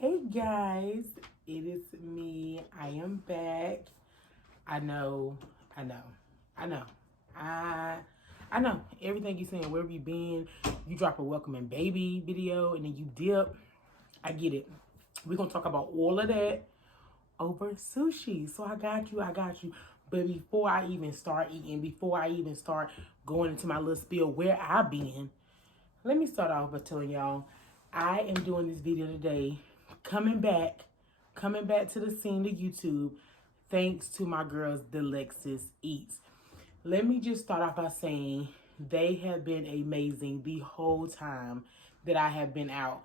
Hey guys, it is me. I am back. I know. I know. Everything you saying, wherever you been, you drop a welcoming baby video and then you dip. I get it. We're gonna talk about all of that over sushi. So I got you. But before I even start eating, before I even start going into my little spiel where I've been, let me start off by telling y'all I am doing this video today coming back to the scene of YouTube thanks to my girls DeLexisEats. Let me just start off by saying they have been amazing the whole time that I have been out.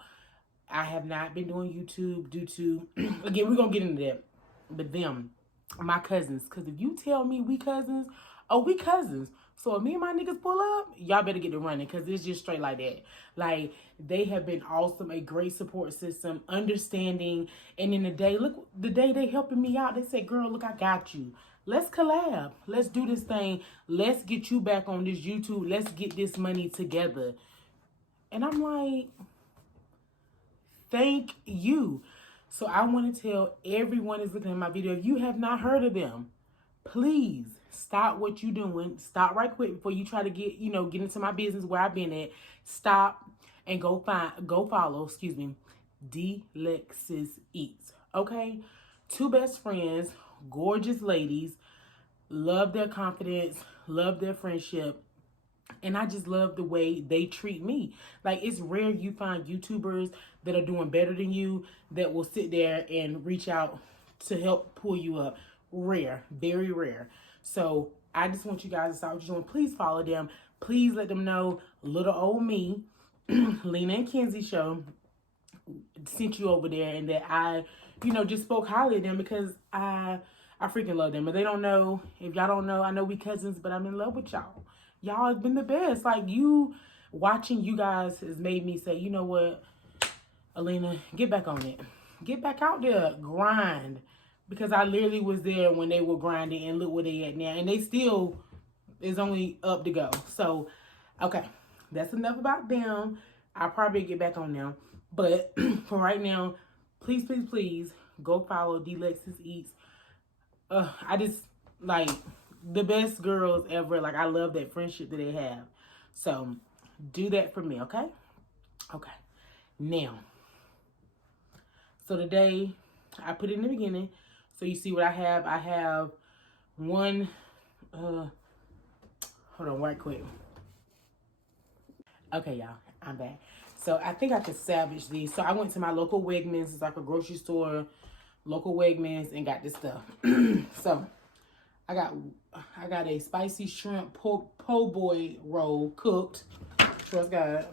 I have not been doing YouTube due to, again, we're going to get into that, but them, my cousins, because if you tell me we cousins, oh, we cousins. So if me and my niggas pull up, y'all better get to running because it's just straight like that. Like, they have been awesome, a great support system, understanding. And in the day, look, the day they helping me out, they said, girl, look, I got you. Let's collab. Let's do this thing. Let's get you back on this YouTube. Let's get this money together. And I'm like, thank you. So I want to tell everyone is looking at my video, if you have not heard of them, please stop what you're doing. Stop right quick before you try to get into my business where I've been at. Stop and go follow, DeLexisEats. Okay? Two best friends, gorgeous ladies, love their confidence, love their friendship. And I just love the way they treat me. Like, it's rare you find YouTubers that are doing better than you that will sit there and reach out to help pull you up. Rare, very rare. So I just want you guys to stop what you're doing. Please follow them. Please let them know little old me, Lena and Kenzie show, sent you over there, and that I, just spoke highly of them because I freaking love them. But they don't know. If y'all don't know, I know we cousins, but I'm in love with y'all. Y'all have been the best. Like, watching you guys has made me say, you know what, Alina, get back on it. Get back out there. Grind. Because I literally was there when they were grinding, and look where they at now. And they still is only up to go. So, okay. That's enough about them. I'll probably get back on them. But for right now, please, please, please go follow DeLexisEats. I just, like, the best girls ever. Like, I love that friendship that they have. So, do that for me, okay? Okay. Now, so today, I put it in the beginning. So, you see what I have? I have one, hold on, right quick. Okay, y'all, I'm back. So, I think I could salvage these. So, I went to my local Wegmans. It's like a grocery store, local Wegmans, and got this stuff. So, I got a spicy shrimp po' boy roll cooked. Trust God.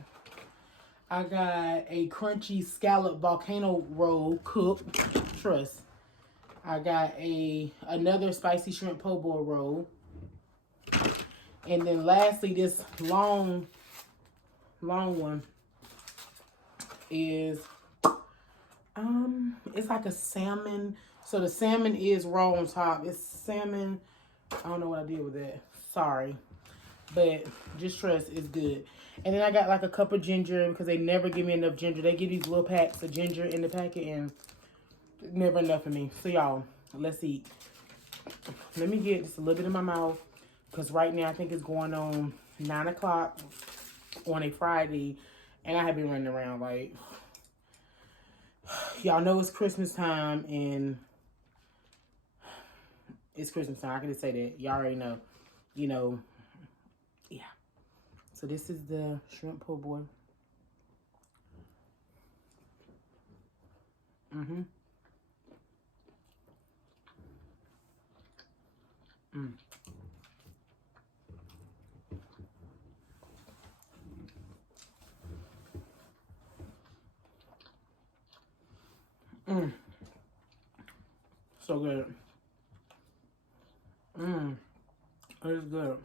I got a crunchy scallop volcano roll cooked. Trust. I got another spicy shrimp po' boy roll. And then lastly, this long one is it's like a salmon. So the salmon is raw on top. It's salmon. I don't know what I did with that. Sorry. But just trust, it's good. And then I got like a cup of ginger because they never give me enough ginger. They give these little packs of ginger in the packet and never enough for me. So y'all, let's eat. Let me get just a little bit in my mouth because right now I think it's going on 9 o'clock on a Friday. And I have been running around like, y'all know it's Christmas time and it's Christmas time. I can just say that. Y'all already know. Yeah. So this is the shrimp po' boy. Mm. So good. It's good.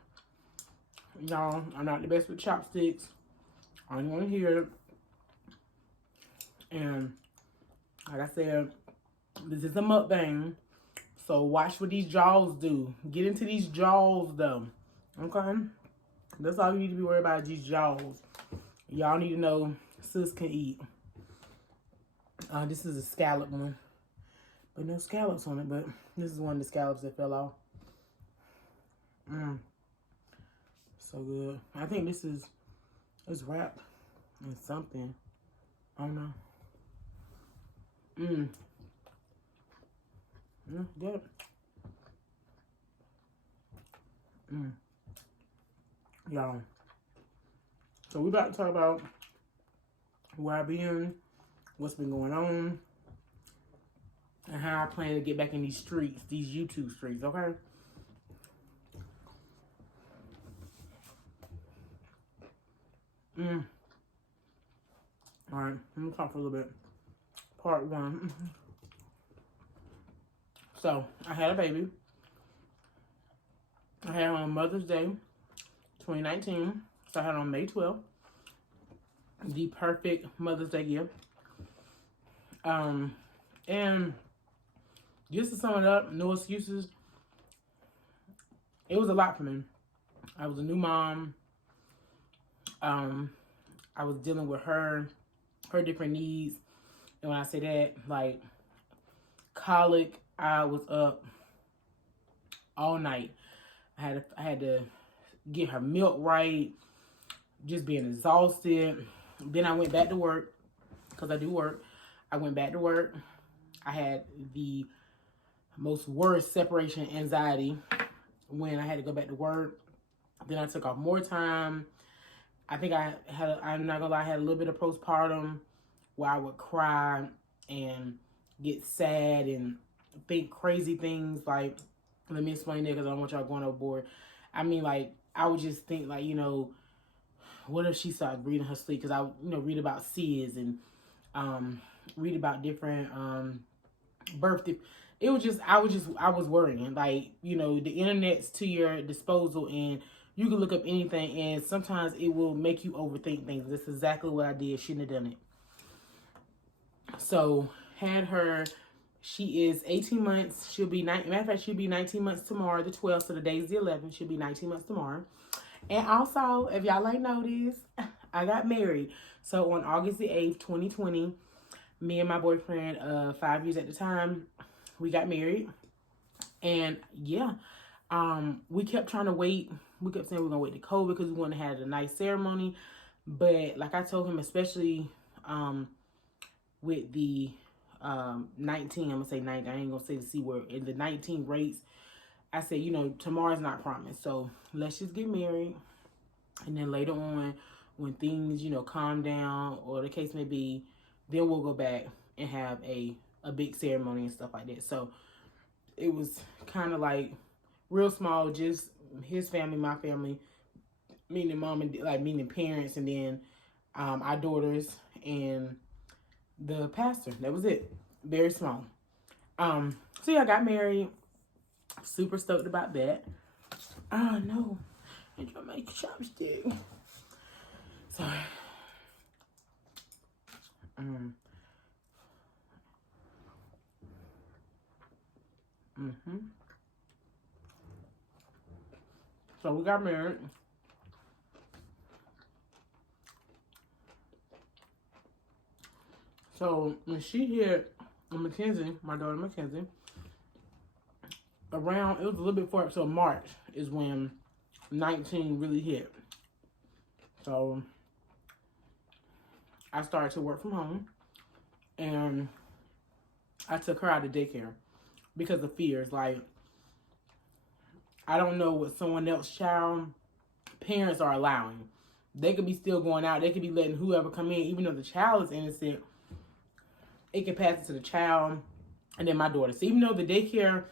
Y'all, I'm not the best with chopsticks. I don't want to hear it. And like I said, this is a mukbang. So watch what these jaws do. Get into these jaws though. Okay? That's all you need to be worried about, these jaws. Y'all need to know sis can eat. This is a scallop one. But no scallops on it, but this is one of the scallops that fell off. So good. I think this is, it's wrapped in something. I don't know. Good. Y'all. So we about to talk about where I've been, what's been going on, and how I plan to get back in these streets, these YouTube streets, okay? All right, let me talk for a little bit. Part one. So, I had a baby. I had her on Mother's Day, 2019. So, I had her on May 12th. The perfect Mother's Day gift. And just to sum it up, no excuses. It was a lot for me. I was a new mom. I was dealing with her different needs. And when I say that, like colic, I was up all night. I had to get her milk right, just being exhausted. Then I went back to work, because I do work. I went back to work. I had the most worst separation anxiety when I had to go back to work. Then I took off more time. I think I'm not gonna lie, I had a little bit of postpartum where I would cry and get sad and think crazy things. Like, let me explain that because I don't want y'all going overboard. I mean, like, I would just think, like, you know, what if she started breathing her sleep? Because I, you know, read about SIDS and read about different birth. It was just, I was worrying. Like, you know, the internet's to your disposal and you can look up anything, and sometimes it will make you overthink things. That's exactly what I did. Shouldn't have done it. So, had her. She is 18 months. She'll be, matter of fact, she'll be 19 months tomorrow, the 12th. So, the day's the 11th. She'll be 19 months tomorrow. And also, if y'all ain't noticed, I got married. So, on August the 8th, 2020, me and my boyfriend, 5 years at the time, we got married. And, yeah, we kept trying to wait. We kept saying we're going to wait to COVID because we wanted to have a nice ceremony. But like I told him, especially with the 19, I'm going to say 19, I ain't going to say the C word, in the 19 rates, I said, you know, tomorrow's not promised. So let's just get married. And then later on, when things, you know, calm down or the case may be, then we'll go back and have a big ceremony and stuff like that. So it was kind of like real small, just his family, my family, meaning mom and like meaning parents, and then our daughters and the pastor. That was it. Very small. So yeah, I got married. Super stoked about that. Oh no, I trying to make chopstick. Sorry. So we got married. So when she hit Mackenzie, my daughter Mackenzie, around, it was a little bit far, so March is when 19 really hit. So I started to work from home, and I took her out of daycare because of fears. Like, I don't know what someone else's child parents are allowing. They could be still going out. They could be letting whoever come in, even though the child is innocent. It can pass it to the child, and then my daughter. So even though the daycare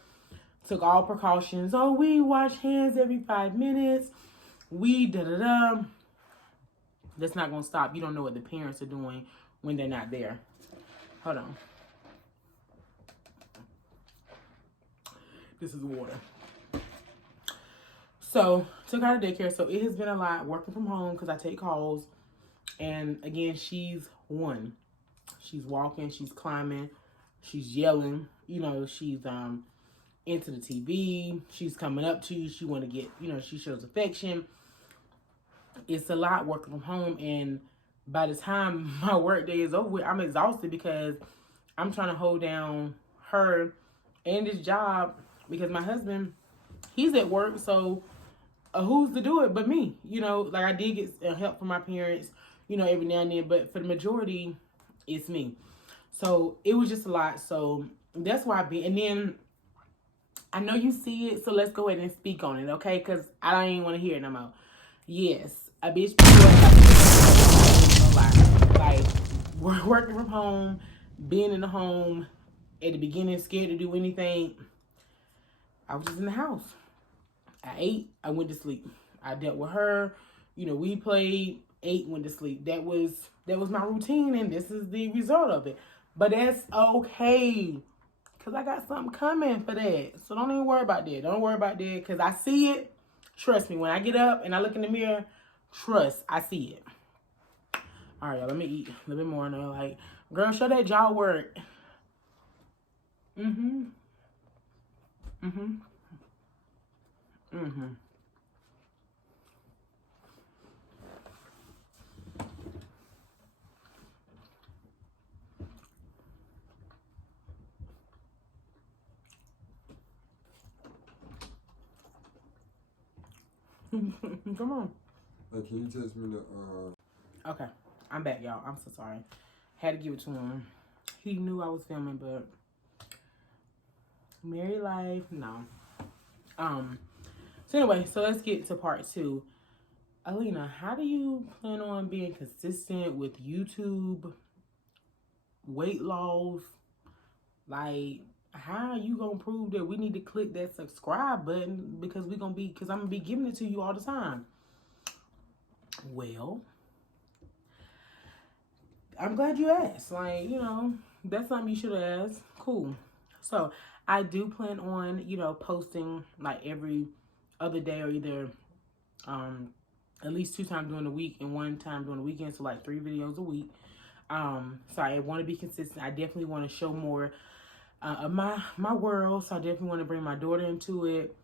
took all precautions, oh, we wash hands every 5 minutes, we da-da-da, that's not going to stop. You don't know what the parents are doing when they're not there. Hold on. This is water. So, took her out of daycare. So, it has been a lot working from home because I take calls. And, again, she's one. She's walking. She's climbing. She's yelling. You know, she's into the TV. She's coming up to you. She want to get, you know, she shows affection. It's a lot working from home. And by the time my work day is over, I'm exhausted because I'm trying to hold down her and this job because my husband, he's at work, so who's to do it but me? You know, like I did get help from my parents, you know, every now and then, but for the majority, it's me. So it was just a lot. So that's why and then I know you see it, so let's go ahead and speak on it, okay? Because I don't even want to hear it no more. Yes, a bitch before like working from home, being in the home, at the beginning scared to do anything. I was just in the house. I ate, I went to sleep. I dealt with her, you know, we played, ate, went to sleep. That was my routine, and this is the result of it. But that's okay, because I got something coming for that. So don't even worry about that. Don't worry about that, because I see it. Trust me, when I get up and I look in the mirror, trust, I see it. All right, y'all, let me eat a little bit more. And they're like, girl, show that jaw work. Mm-hmm. Mm-hmm. Mm-hmm. Come on. Can you text me the Okay, I'm back, y'all. I'm so sorry. Had to give it to him. He knew I was filming, but married life, no. So anyway, so let's get to part 2. Alina, how do you plan on being consistent with YouTube, weight loss? Like, how are you gonna prove that we need to click that subscribe button because I'm gonna be giving it to you all the time? Well, I'm glad you asked. Like, you know, that's something you should have asked. Cool. So I do plan on, you know, posting like every other day, or either at least 2 times during the week and 1 time during the weekend. So like 3 videos a week. So I want to be consistent. I definitely want to show more of my world. So I definitely want to bring my daughter into it.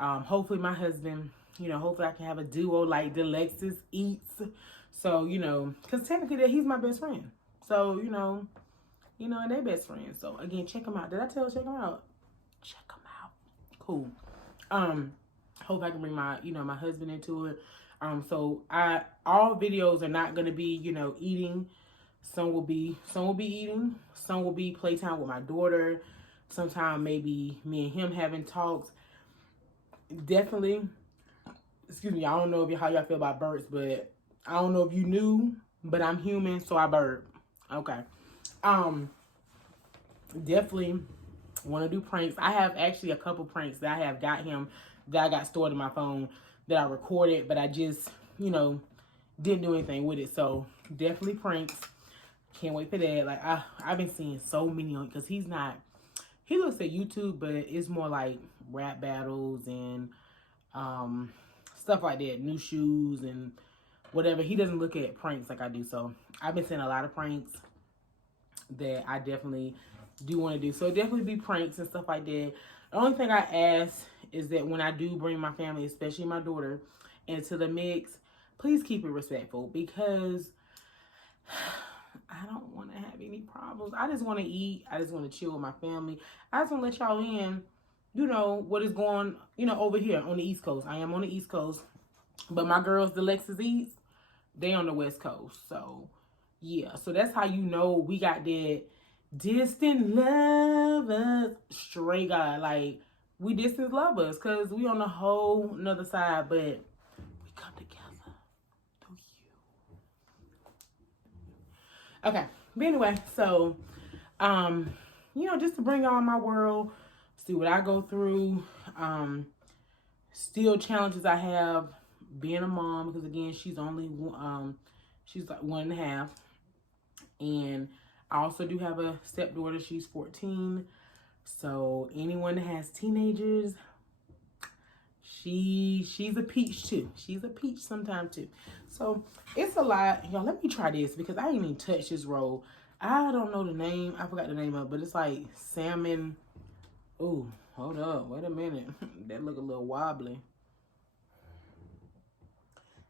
Hopefully my husband, you know, hopefully I can have a duo like DeLexisEats. So, you know, because technically he's my best friend. So, you know, and they best friends. So again, check them out. Did I tell you check them out? Check them out. Cool. Hope I can bring my, you know, my husband into it. So all videos are not gonna be, you know, eating. Some will be eating. Some will be playtime with my daughter. Sometime maybe me and him having talks. Definitely. Excuse me. I don't know how y'all feel about birds, but I don't know if you knew, but I'm human, so I burp. Okay. Definitely want to do pranks. I have actually a couple pranks that I have got him that I got stored in my phone that I recorded, but I just, you know, didn't do anything with it. So definitely pranks. Can't wait for that. Like I've been seeing so many on, because he looks at YouTube, but it's more like rap battles and stuff like that, new shoes and whatever. He doesn't look at pranks like I do. So I've been seeing a lot of pranks that I definitely do want to do. So definitely be pranks and stuff like that. The only thing I ask is that when I do bring my family, especially my daughter, into the mix, please keep it respectful, because I don't want to have any problems. I just want to eat. I just want to chill with my family. I just want to let y'all in, you know, what is going, you know, over here on the East Coast. I am on the East Coast, but my girls, DeLexisEats, they on the West Coast. So yeah, so that's how you know we got that distant lovers, straight God. Like, we distant lovers because we on a whole another side, but we come together through you. Okay, but anyway, so you know, just to bring on my world, see what I go through, still challenges I have being a mom, because again, she's only she's like 1.5. And I also do have a stepdaughter. She's 14. So anyone that has teenagers, she's a peach too. She's a peach sometimes too. So it's a lot. Y'all, let me try this because I didn't even touch this roll. I don't know the name. I forgot the name of it, but it's like salmon. Oh, hold up. Wait a minute. That look a little wobbly.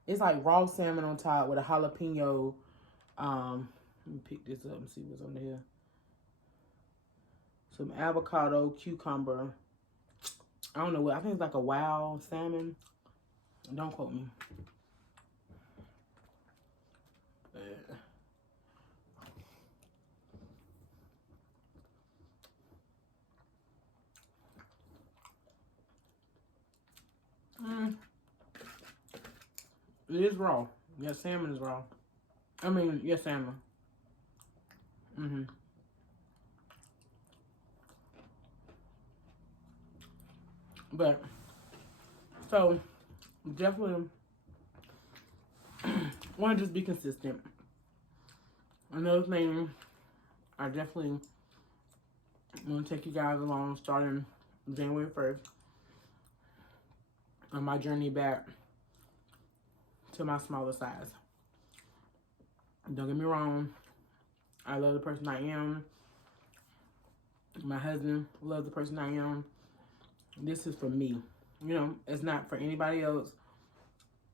It's like raw salmon on top with a jalapeno. Let me pick this up and see what's under here. some avocado, cucumber. I don't know what, I think it's like a wild salmon. Don't quote me. It is raw. Yeah, salmon is raw. I mean, yeah, salmon. But, so, definitely want to just be consistent. Another thing, I definitely want to take you guys along starting January 1st on my journey back to my smaller size. Don't get me wrong, I love the person I am. My husband loves the person I am. This is for me. You know, it's not for anybody else.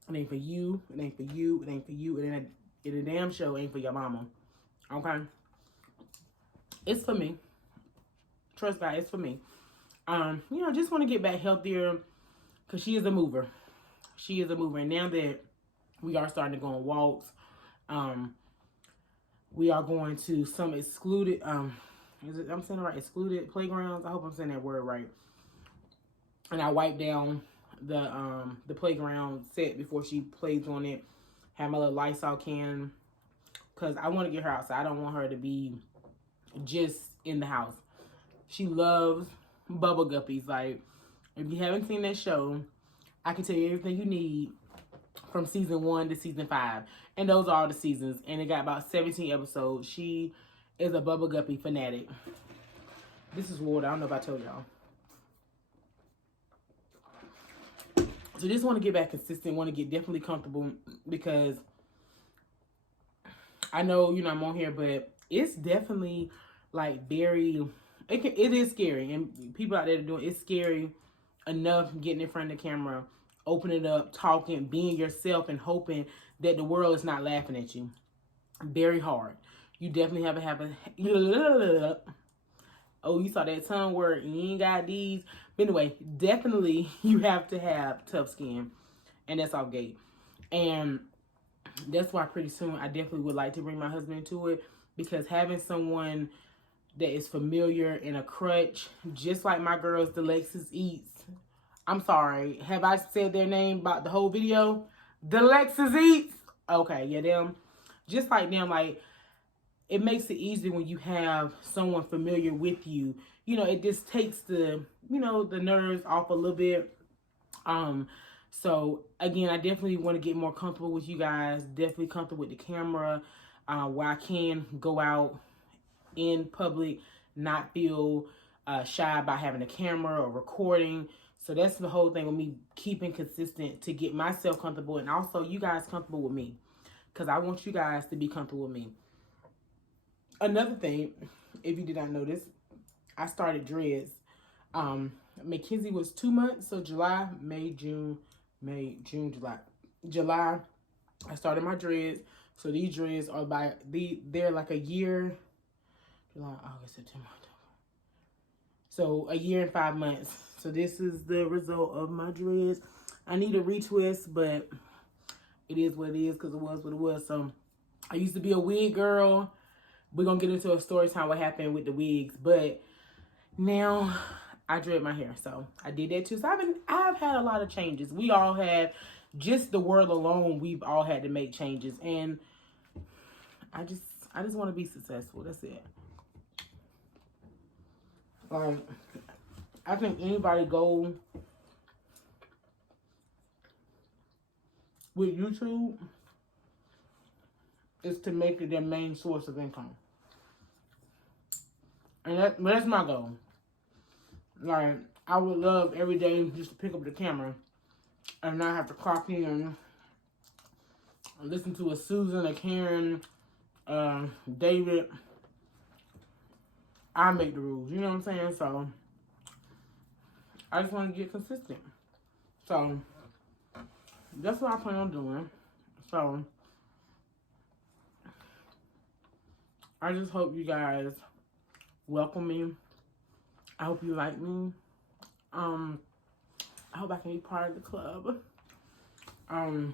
It ain't for you. It ain't for you. It ain't for you. It a damn show ain't for your mama. Okay? It's for me. Trust God, it's for me. You know, just want to get back healthier because she is a mover. She is a mover. And now that we are starting to go on walks, we are going to some excluded, I'm saying it right, excluded playgrounds. I hope I'm saying that word right. And I wipe down the playground set before she plays on it. Have my little Lysol can because I want to get her outside. I don't want her to be just in the house. She loves bubble guppies. Like, if you haven't seen that show, I can tell you everything you need from season 1 to season 5. And those are all the seasons. And it got about 17 episodes. She is a bubble guppy fanatic. This is water. I don't know if I told y'all. So just want to get back consistent. Want to get definitely comfortable because I know, you know, I'm on here, but it's definitely like very, it is scary. And people out there doing it's scary enough getting in front of the camera, opening it up, talking, being yourself, and hoping that the world is not laughing at you. Very hard. You definitely have a oh, you saw that tongue word, you ain't got these. But anyway, definitely you have to have tough skin. And that's off gate. And that's why pretty soon I definitely would like to bring my husband into it. Because having someone that is familiar in a crutch, just like my girls, DeLexisEats. I'm sorry. Have I said their name about the whole video? DeLexisEats. Okay, yeah, them. Just like them, like, it makes it easier when you have someone familiar with you. You know, it just takes the, you know, the nerves off a little bit. So again, I definitely want to get more comfortable with you guys. Definitely comfortable with the camera, where I can go out in public, not feel shy about having a camera or recording. So that's the whole thing with me keeping consistent to get myself comfortable and also you guys comfortable with me. Because I want you guys to be comfortable with me. Another thing, if you did not notice, I started dreads. Mackenzie was 2 months, so July, June, July. July, I started my dreads. So these dreads are they're like a year, July, August, September, October. So a year and 5 months. So this is the result of my dreads. I need a retwist, but it is what it is because it was what it was. So I used to be a wig girl. We're going to get into a story time what happened with the wigs. But now I dread my hair. So I did that too. So I've had a lot of changes. We all have, just the world alone, we've all had to make changes. And I just want to be successful. That's it. I think anybody go with YouTube is to make it their main source of income. And that's my goal. Like, I would love every day just to pick up the camera and not have to clock in and listen to a Susan, a Karen, David. I make the rules, you know what I'm saying? So, I just want to get consistent. So, that's what I plan on doing. So, I just hope you guys welcome me I hope you like me. I hope I can be part of the club. You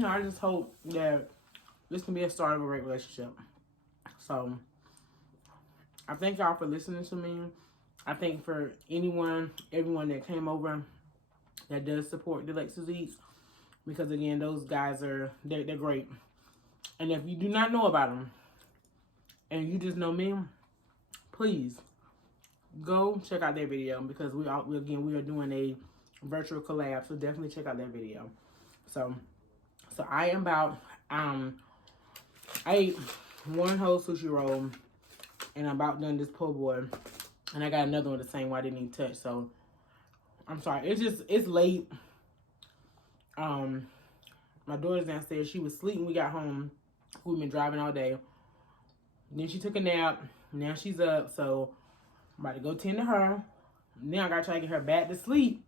know, I just hope that this can be a start of a great relationship. So, I thank y'all for listening to me. I thank for everyone that came over that does support DeLexisEats, because again, those guys they're great. And if you do not know about them and you just know me, please go check out their video, because we are doing a virtual collab, so definitely check out that video. So I am about I ate one whole sushi roll and I'm about done this po' boy, and I got another one the same one I didn't even touch. So I'm sorry, it's late. My daughter's downstairs. She was sleeping. We got home. We've been driving all day. Then she took a nap. Now she's up, so I'm about to go tend to her. Now I gotta try to get her back to sleep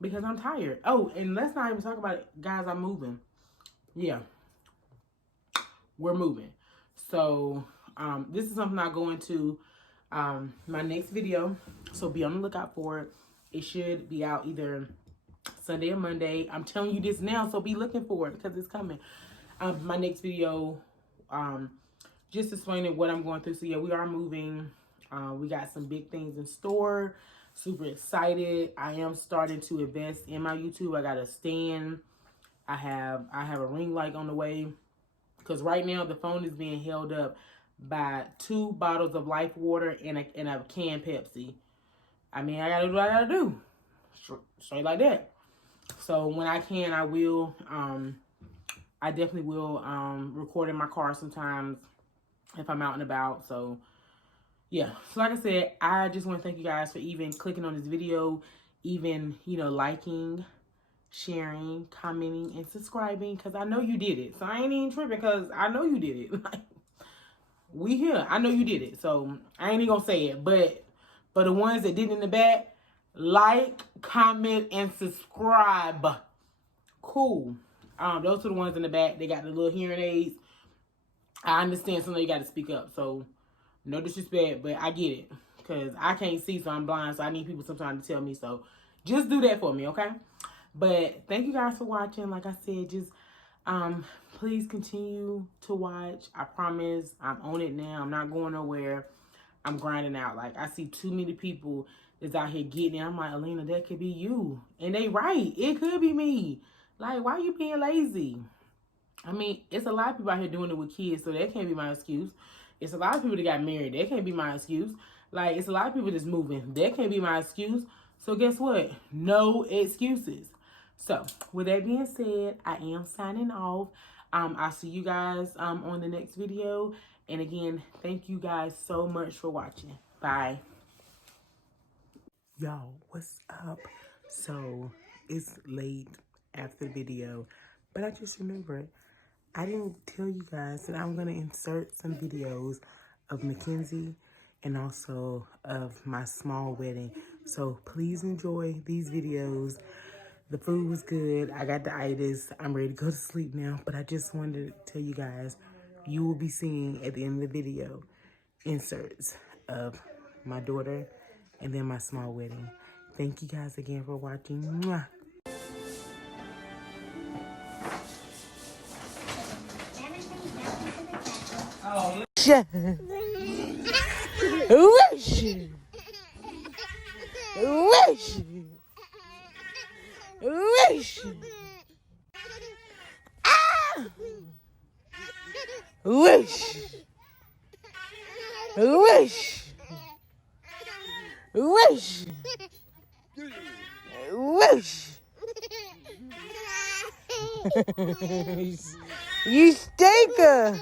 because I'm tired. Oh, and let's not even talk about it. Guys, I'm moving. Yeah. We're moving. So, this is something I'll go into my next video. So be on the lookout for it. It should be out either Sunday or Monday. I'm telling you this now, so be looking for it because it's coming. My next video, just explaining what I'm going through. So yeah, we are moving. We got some big things in store. Super excited. I am starting to invest in my YouTube. I got a stand. I have a ring light on the way, because right now the phone is being held up by 2 bottles of Life Water and a can Pepsi. I mean, I gotta do what I gotta do. Straight like that. So when I can, I will. I definitely will record in my car sometimes if I'm out and about. So yeah. So like I said, I just want to thank you guys for even clicking on this video, even, you know, liking, sharing, commenting, and subscribing, because I know you did it. So I ain't even tripping, because I know you did it. Like, we here. I know you did it. So I ain't even gonna say it. But for the ones that did in the back, like, comment, and subscribe. Cool. Those are the ones in the back. They got the little hearing aids. I understand some of you got to speak up. So no disrespect, but I get it, because I can't see, so I'm blind. So I need people sometimes to tell me. So just do that for me, okay? But thank you guys for watching. Like I said, just please continue to watch. I promise I'm on it now. I'm not going nowhere. I'm grinding out. Like, I see too many people that's out here getting it. I'm like, Alina, that could be you. And they right. It could be me. Like, why are you being lazy? I mean, it's a lot of people out here doing it with kids, so that can't be my excuse. It's a lot of people that got married. That can't be my excuse. Like, it's a lot of people that's moving. That can't be my excuse. So guess what? No excuses. So, with that being said, I am signing off. I'll see you guys on the next video. And again, thank you guys so much for watching. Bye. Y'all, what's up? So, it's late after the video, but I just remembered I didn't tell you guys that I'm going to insert some videos of Mackenzie and also of my small wedding. So, please enjoy these videos. The food was good. I got the itis. I'm ready to go to sleep now. But I just wanted to tell you guys, you will be seeing at the end of the video inserts of my daughter and then my small wedding. Thank you guys again for watching. Mwah. Oh, wish. Wish. Ah! Wish. Wish. Wish. Wish. You stinker.